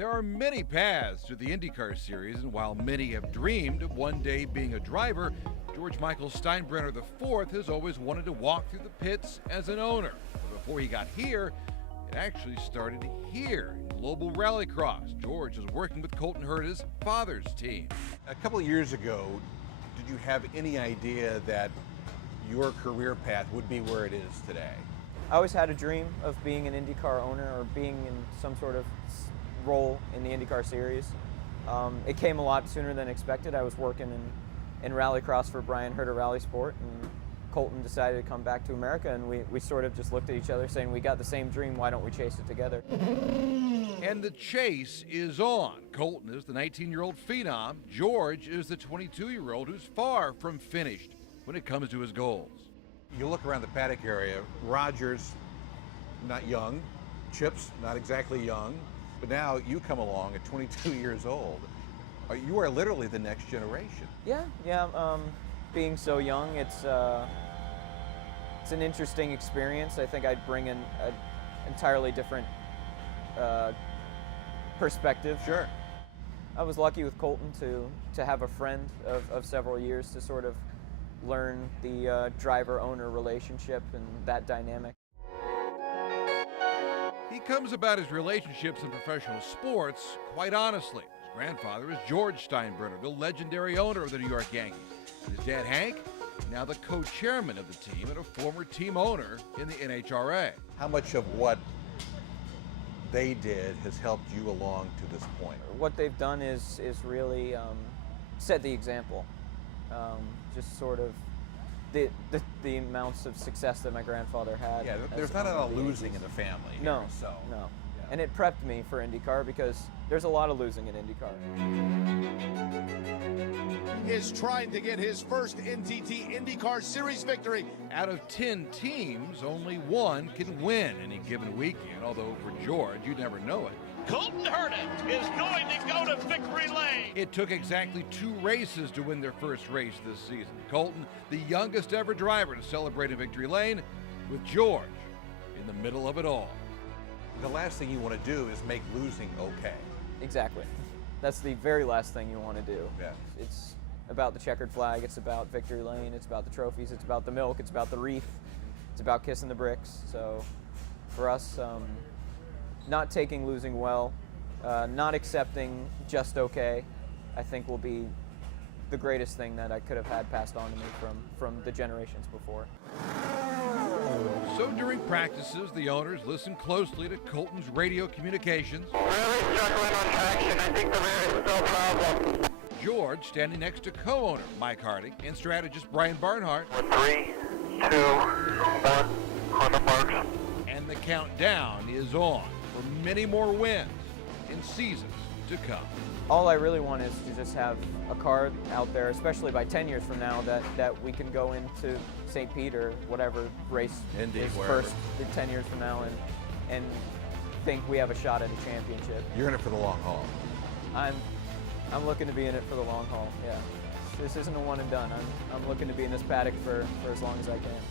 There are many paths to the IndyCar series, and while many have dreamed of one day being a driver, George Michael Steinbrenner IV has always wanted to walk through the pits as an owner. But before he got here, it actually started here in Global Rallycross. George is working with Colton Herta's father's team. A couple of years ago, did you have any idea that your career path would be where it is today? I always had a dream of being an IndyCar owner or being in some sort of role in the IndyCar series. It came a lot sooner than expected. I was working in Rallycross for Brian Herta Rally Sport, and Colton decided to come back to America, and we sort of just looked at each other saying, we got the same dream, why don't we chase it together? And the chase is on. Colton is the 19-year-old phenom. George is the 22-year-old who's far from finished when it comes to his goals. You look around the paddock area, Rogers, not young, Chips, not exactly young, but now you come along at 22 years old. You are literally the next generation. Yeah. Being so young, it's an interesting experience. I think I'd bring in an entirely different perspective. Sure. I was lucky with Colton to have a friend of several years to sort of learn the driver-owner relationship and that dynamic. He comes about his relationships in professional sports quite honestly. His grandfather is George Steinbrenner, the legendary owner of the New York Yankees. His dad, Hank, now the co-chairman of the team and a former team owner in the NHRA. How much of what they did has helped you along to this point? What they've done is really set the example. Just sort of the amounts of success that my grandfather had. Yeah, there's not a lot of losing in the family here, No, so. no. Yeah. And it prepped me for IndyCar because there's a lot of losing in IndyCar. Is trying to get his first NTT IndyCar Series victory. Out of 10 teams, only one can win any given weekend, although for George, you never know it. Colton Herta is going to go to victory lane. It took exactly 2 races to win their first race this season. Colton, the youngest ever driver to celebrate in victory lane, with George in the middle of it all. The last thing you want to do is make losing okay. Exactly. That's the very last thing you want to do. Yeah. It's about the checkered flag, it's about victory lane, it's about the trophies, it's about the milk, it's about the wreath, it's about kissing the bricks. So for us, not taking losing well, not accepting just okay, I think will be the greatest thing that I could have had passed on to me from the generations before. So during practices, the owners listen closely to Colton's radio communications. Really struggling on traction. I think the rear is no problem. George standing next to co-owner Mike Harding and strategist Brian Barnhart. 3, 2, 1, on the marks. And the countdown is on for many more wins in seasons to come. All I really want is to just have a car out there, especially by 10 years from now, that we can go into St. Pete or whatever race Indy, is wherever. first 10 years from now and think we have a shot at a championship. You're in it for the long haul. I'm looking to be in it for the long haul, yeah. This isn't a one and done. I'm looking to be in this paddock for as long as I can.